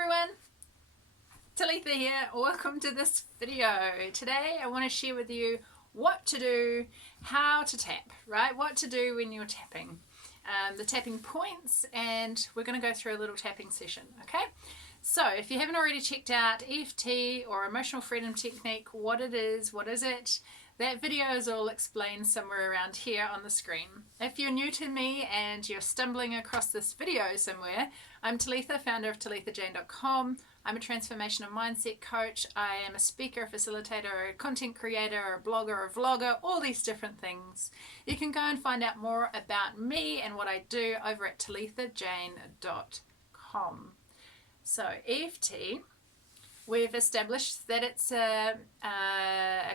everyone, Tulletha here. Welcome to this video. Today I want to share with you what to do, how to tap, right? What to do when you're tapping, the tapping points, and we're going to go through a little tapping session, okay? So if you haven't already checked out EFT or Emotional Freedom Technique, what it is, what is it, that video is all explained somewhere around here on the screen. If you're new to me and you're stumbling across this video somewhere, I'm Tulletha, founder of TullethaJane.com. I'm a transformational mindset coach. I am a speaker, a facilitator, a content creator, a blogger, a vlogger, all these different things. You can go and find out more about me and what I do over at TullethaJane.com. So EFT, we've established that it's a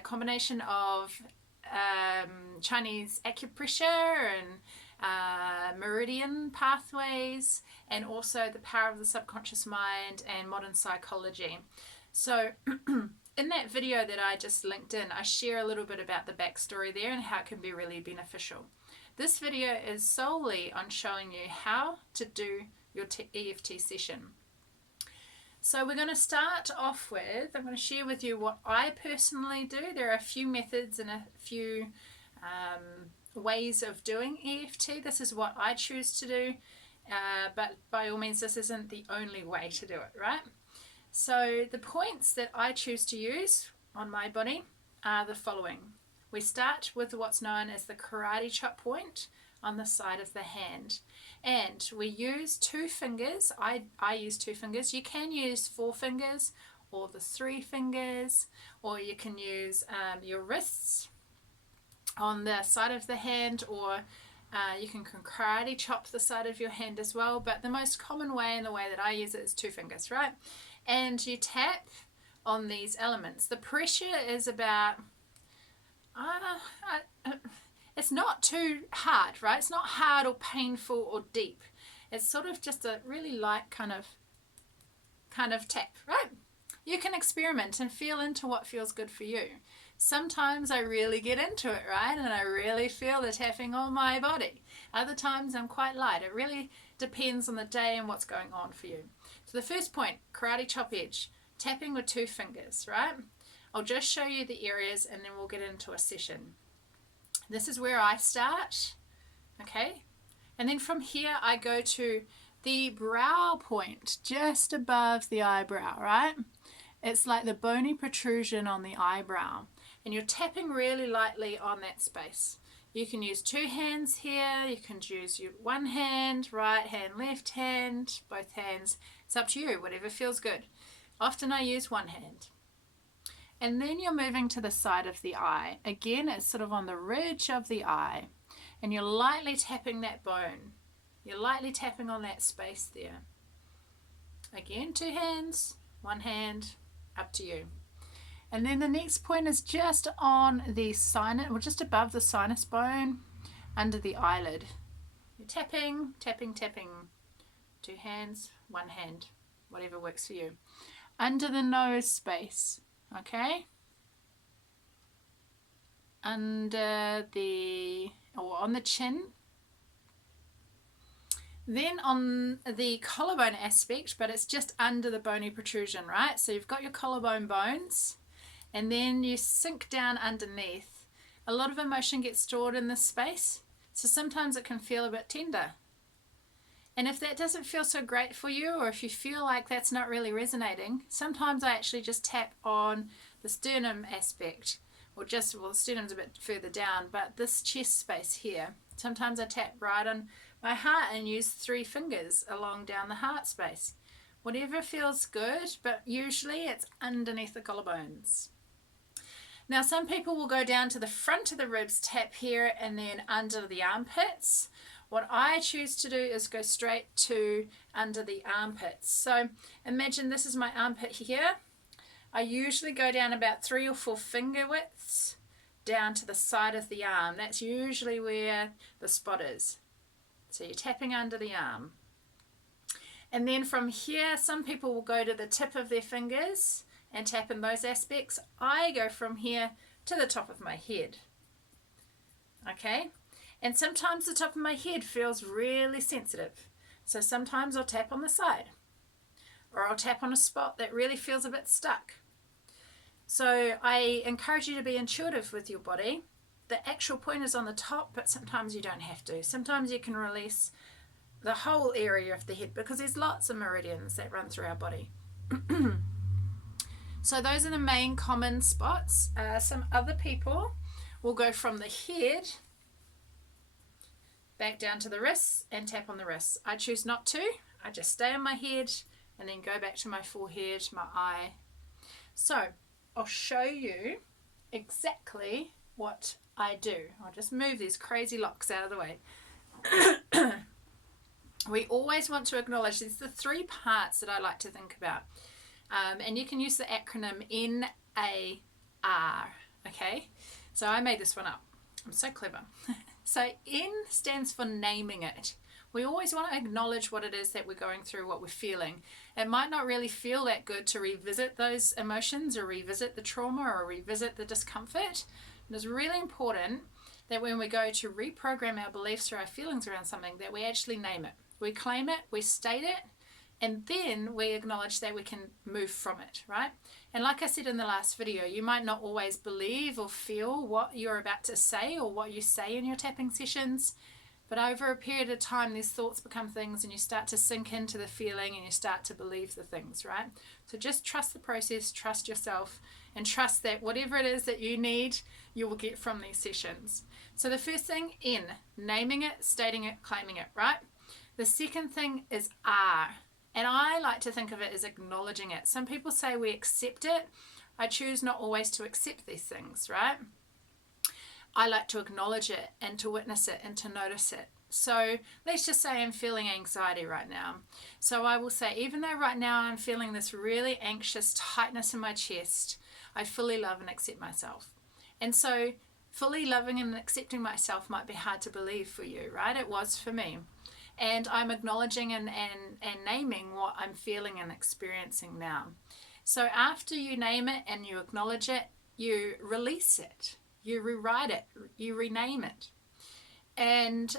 combination of Chinese acupressure and meridian pathways, and also the power of the subconscious mind and modern psychology. So in that video that I just linked in, I share a little bit about the backstory there and how it can be really beneficial. This video is solely on showing you how to do your EFT session. So we're going to start off with, I'm going to share with you what I personally do. There are a few methods and a few ways of doing EFT. This is what I choose to do, but by all means this isn't the only way to do it, right? So the points that I choose to use on my body are the following. We start with what's known as the karate chop point on the side of the hand, and we use 2 fingers. I use 2 fingers. You can use 4 fingers or the 3 fingers, or you can use your wrists on the side of the hand, or you can karate chop the side of your hand as well, but the most common way and the way that I use it is 2 fingers, right? And you tap on these elements. The pressure is about it's not too hard, right? It's not hard or painful or deep. It's sort of just a really light kind of tap, right? You can experiment and feel into what feels good for you. Sometimes I really get into it, right? And I really feel the tapping on my body. Other times I'm quite light. It really depends on the day and what's going on for you. So the first point, karate chop edge, tapping with 2 fingers, right? I'll just show you the areas and then we'll get into a session. This is where I start, okay? And then from here I go to the brow point, just above the eyebrow, right? It's like the bony protrusion on the eyebrow. And you're tapping really lightly on that space. You can use 2 hands here. You can use your 1 hand, right hand, left hand, both hands. It's up to you, whatever feels good. Often I use 1 hand. And then you're moving to the side of the eye. Again, it's sort of on the ridge of the eye. And you're lightly tapping that bone. You're lightly tapping on that space there. Again, 2 hands, 1 hand, up to you. And then the next point is just on the sinus, or just above the sinus bone, under the eyelid. You're tapping, tapping, tapping. 2 hands, 1 hand, whatever works for you. Under the nose space, okay? Under the, or on the chin. Then on the collarbone aspect, but it's just under the bony protrusion, right? So you've got your collarbone bones, and then you sink down underneath. A lot of emotion gets stored in this space, so sometimes it can feel a bit tender. And if that doesn't feel so great for you, or if you feel like that's not really resonating, sometimes I actually just tap on the sternum aspect, or just, well, the sternum's a bit further down, but this chest space here. Sometimes I tap right on my heart and use 3 fingers along down the heart space. Whatever feels good, but usually it's underneath the collarbones. Now some people will go down to the front of the ribs, tap here, and then under the armpits. What I choose to do is go straight to under the armpits. So imagine this is my armpit here. I usually go down about 3 or 4 finger widths down to the side of the arm. That's usually where the spot is. So you're tapping under the arm. And then from here, some people will go to the tip of their fingers and tap in those aspects. I go from here to the top of my head. Okay? And sometimes the top of my head feels really sensitive. So sometimes I'll tap on the side. or I'll tap on a spot that really feels a bit stuck. So I encourage you to be intuitive with your body. The actual point is on the top, but sometimes you don't have to. Sometimes you can release the whole area of the head because there's lots of meridians that run through our body. So those are the main common spots. Some other people will go from the head back down to the wrists and tap on the wrists. I choose not to. I just stay on my head and then go back to my forehead, my eye. So I'll show you exactly what I do. I'll just move these crazy locks out of the way. We always want to acknowledge there's the three parts that I like to think about. And you can use the acronym NAR, okay? So I made this one up. I'm so clever. So N stands for naming it. We always want to acknowledge what it is that we're going through, what we're feeling. It might not really feel that good to revisit those emotions or revisit the trauma or revisit the discomfort. And it's really important that when we go to reprogram our beliefs or our feelings around something, that we actually name it. We claim it, we state it, and then we acknowledge that we can move from it, right? And like I said in the last video, you might not always believe or feel what you're about to say or what you say in your tapping sessions, but over a period of time, these thoughts become things and you start to sink into the feeling and you start to believe the things, right? So just trust the process, trust yourself, and trust that whatever it is that you need, you will get from these sessions. So the first thing, N, naming it, stating it, claiming it, right? The second thing is R, and I like to think of it as acknowledging it. Some people say we accept it. I choose not always to accept these things, right? I like to acknowledge it and to witness it and to notice it. So let's just say I'm feeling anxiety right now. So I will say, even though right now I'm feeling this really anxious tightness in my chest, I fully love and accept myself. And so fully loving and accepting myself might be hard to believe for you, right? It was for me. And I'm acknowledging and naming what I'm feeling and experiencing now. So after you name it and you acknowledge it, you release it, you rewrite it, you rename it. And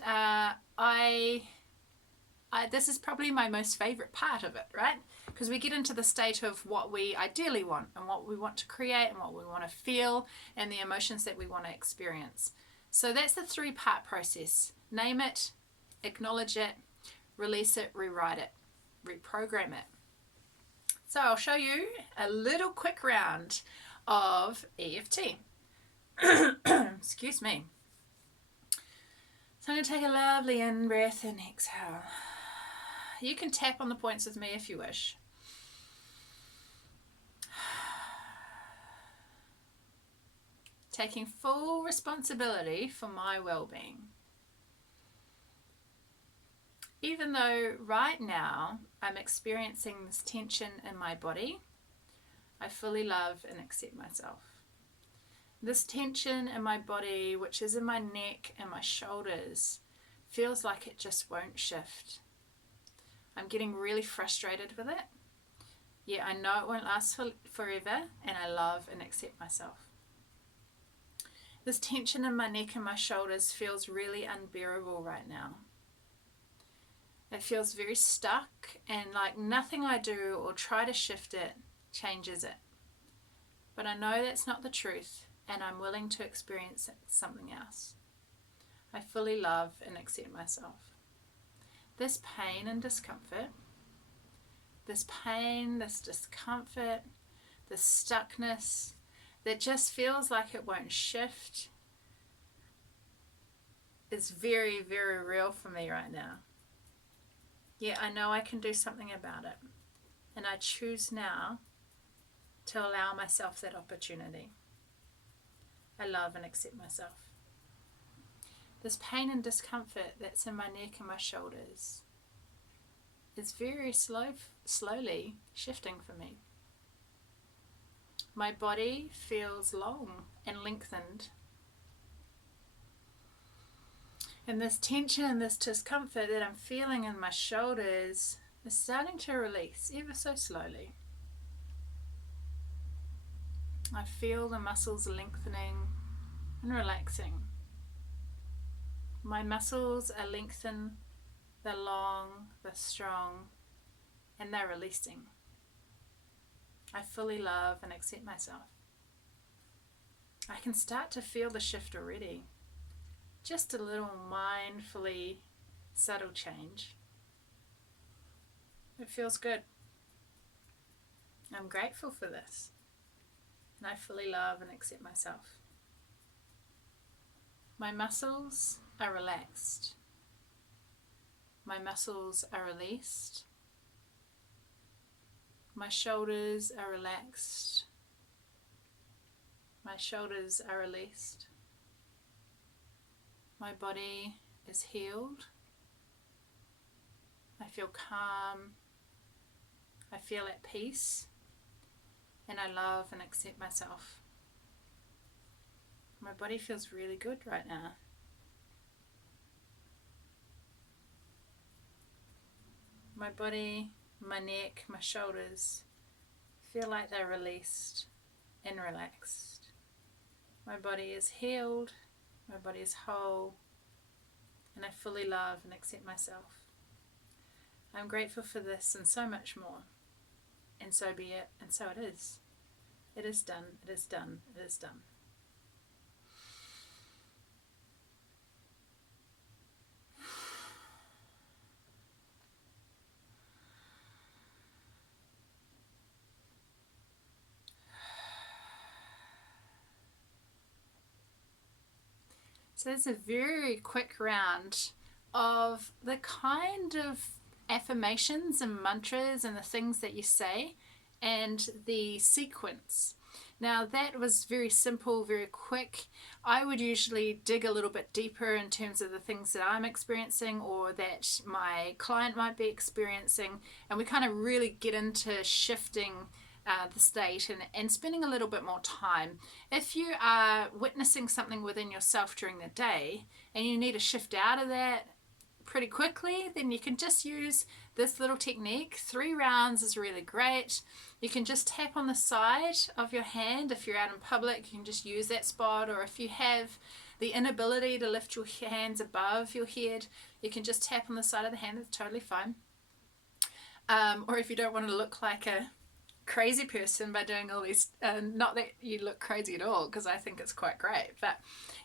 this is probably my most favorite part of it, right? Because we get into the state of what we ideally want and what we want to create and what we want to feel and the emotions that we want to experience. So that's the three-part process. Name it, acknowledge it, release it, rewrite it, reprogram it. So I'll show you a little quick round of EFT. Excuse me. So I'm going to take a lovely in-breath and exhale. You can tap on the points with me if you wish. Taking full responsibility for my well-being. Even though right now I'm experiencing this tension in my body, I fully love and accept myself. This tension in my body, which is in my neck and my shoulders, feels like it just won't shift. I'm getting really frustrated with it. Yeah, I know it won't last forever, and I love and accept myself. This tension in my neck and my shoulders feels really unbearable right now. It feels very stuck, and like nothing I do or try to shift it changes it. But I know that's not the truth, and I'm willing to experience something else. I fully love and accept myself. This pain and discomfort, this pain, this discomfort, this stuckness that just feels like it won't shift is very, very real for me right now. Yeah, I know I can do something about it. And I choose now to allow myself that opportunity. I love and accept myself. This pain and discomfort that's in my neck and my shoulders is very slowly shifting for me. My body feels long and lengthened. And this tension and this discomfort that I'm feeling in my shoulders is starting to release ever so slowly. I feel the muscles lengthening and relaxing. My muscles are lengthened, they're long, they're strong, and they're releasing. I fully love and accept myself. I can start to feel the shift already. Just a little mindfully subtle change. It feels good. I'm grateful for this. And I fully love and accept myself. My muscles are relaxed. My muscles are released. My shoulders are relaxed. My shoulders are released. My body is healed. I feel calm. I feel at peace. And I love and accept myself. My body feels really good right now. My body, my neck, my shoulders feel like they're released and relaxed. My body is healed. My body is whole. And I fully love and accept myself. I'm grateful for this and so much more. And so be it, and so it is. It is done, it is done, it is done. So it's a very quick round of the kind of affirmations and mantras and the things that you say and the sequence. Now that was very simple, very quick. I would usually dig a little bit deeper in terms of the things that I'm experiencing or that my client might be experiencing, and we kind of really get into shifting the state and spending a little bit more time. If you are witnessing something within yourself during the day and you need to shift out of that pretty quickly, then you can just use this little technique. 3 rounds is really great. You can just tap on the side of your hand. If you're out in public, you can just use that spot, or if you have the inability to lift your hands above your head, you can just tap on the side of the hand. That's totally fine. Or if you don't want to look like a crazy person by doing all these, not that you look crazy at all, because I think it's quite great, but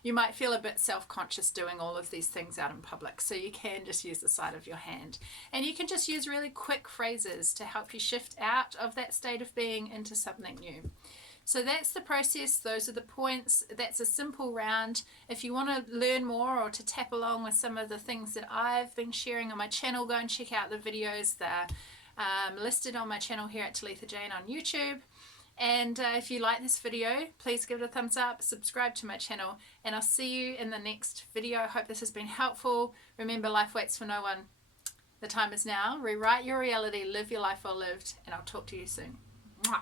you might feel a bit self-conscious doing all of these things out in public, so you can just use the side of your hand, and you can just use really quick phrases to help you shift out of that state of being into something new. So that's the process, those are the points, that's a simple round. If you want to learn more or to tap along with some of the things that I've been sharing on my channel, go and check out the videos there. Listed on my channel here at Tulletha Jane on YouTube. And if you like this video, please give it a thumbs up, subscribe to my channel, and I'll see you in the next video. I hope this has been helpful. Remember, life waits for no one. The time is now. Rewrite your reality, live your life well lived, and I'll talk to you soon. Mwah.